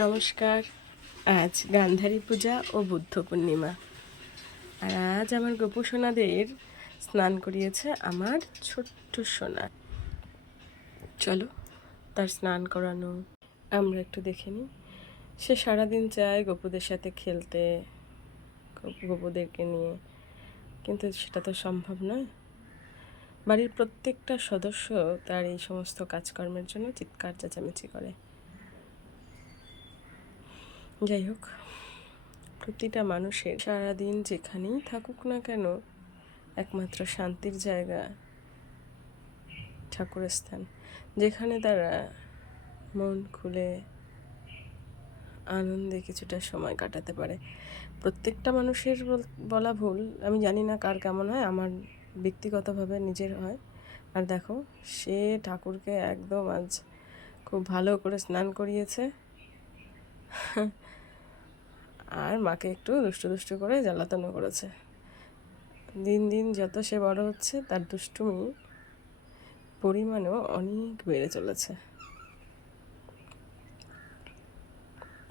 নমস্কার। আজ গান্ধারী পূজা ও বুদ্ধ পূর্ণিমা। আর আজ আমার গোপসোনাদের স্নান করিয়েছে আমার ছোট্ট সোনা। চলো, তার স্নান করানো আমরা একটু দেখে নিই। সে সারাদিন চায় গপুদের সাথে খেলতে গপ- গপুদেরকে নিয়ে। কিন্তু সেটা তো সম্ভব নয়। বাড়ির প্রত্যেকটা সদস্য তার এই সমস্ত কাজকর্মের জন্য চিৎকার চেঁচামেচি করে। যাই হোক, প্রতিটা মানুষের সারাদিন যেখানেই থাকুক না কেন, একমাত্র শান্তির জায়গা ঠাকুরের স্থান যেখানে তারা মন খুলে আনন্দে কিছুটা সময় কাটাতে পারে। প্রত্যেকটা মানুষের বল- বলা ভুল, আমি জানি না কার কেমন হয়, আমার ব্যক্তিগতভাবে নিজের হয়। আর দেখো, সে ঠাকুরকে একদম আজ খুব ভালো করে স্নান করিয়েছে। আর মাকে একটু দুষ্টু দুষ্টু করে জ্বালাতনও করেছে। দিন দিন যত সে বড় হচ্ছে, তার দুষ্টুমি পরিমাণও অনেক বেড়ে চলেছে।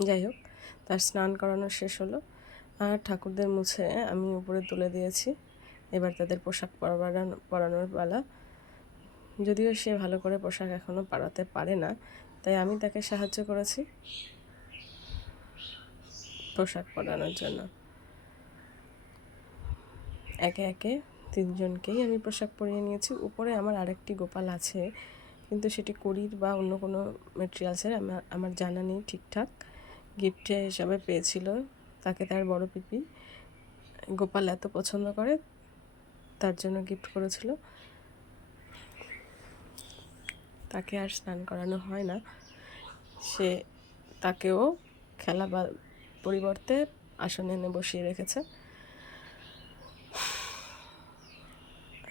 যাই হোক, তার স্নান করানো শেষ হলো আর ঠাকুরদের মুছে আমি উপরে তুলে দিয়েছি। এবার তাদের পোশাক পরানো, পরানোর পালা। যদিও সে ভালো করে পোশাক এখনও পাড়াতে পারে না, তাই আমি তাকে সাহায্য করেছি। পোশাক পরানোর জন্য। একে একে তিনজনকেই আমি পোশাক পরিয়ে নিয়েছি। উপরে আমার আরেকটি গোপাল আছে, কিন্তু সেটি করির বা অন্য কোনো মেটেরিয়ালসের আমার আমার জানা নেই ঠিকঠাক। গিফট হিসাবে পেয়েছিল তাকে তার বড় পিপি। গোপাল এত পছন্দ করে, তার জন্য গিফট করেছিল। তাকে আর স্নান করানো হয় না। সে তাকেও খেলা বা পরিবর্তে আসনে এনে বসিয়ে রেখেছে।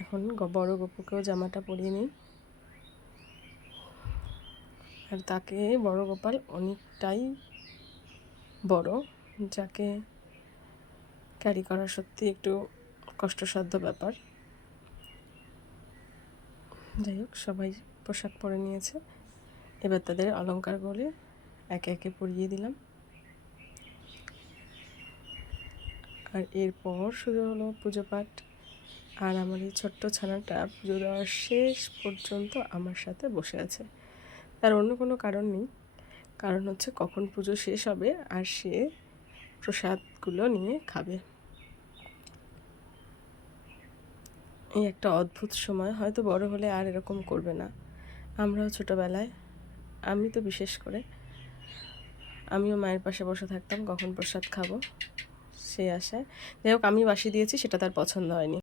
এখন বড় গপুকেও জামাটা পরিয়ে নিই। আর তাকে, বড় গোপাল, অনেকটাই বড়, যাকে ক্যারি করা সত্যি একটু কষ্টসাধ্য ব্যাপার। যাই হোক, সবাই পোশাক পরে নিয়েছে। এবার তাদের অলংকারগুলি একে একে পরিয়ে দিলাম। আর এরপর শুরু হলো পুজো পাঠ। আর আমার এই ছোট্ট ছানাটা পুজো দেওয়ার শেষ পর্যন্ত আমার সাথে বসে আছে। তার অন্য কোনো কারণ নেই। কারণ হচ্ছে কখন পুজো শেষ হবে আর সে প্রসাদগুলো নিয়ে খাবে। এই একটা অদ্ভুত সময়। হয়তো বড় হলে আর এরকম করবে না। আমরাও ছোটোবেলায়, আমি তো বিশেষ করে। আমিও মায়ের পাশে বসে থাকতাম, কখন প্রসাদ খাব? সেই আশায়। যাই হোক আমি বাসি দিয়েছি সেটা তার পছন্দ হয়নি।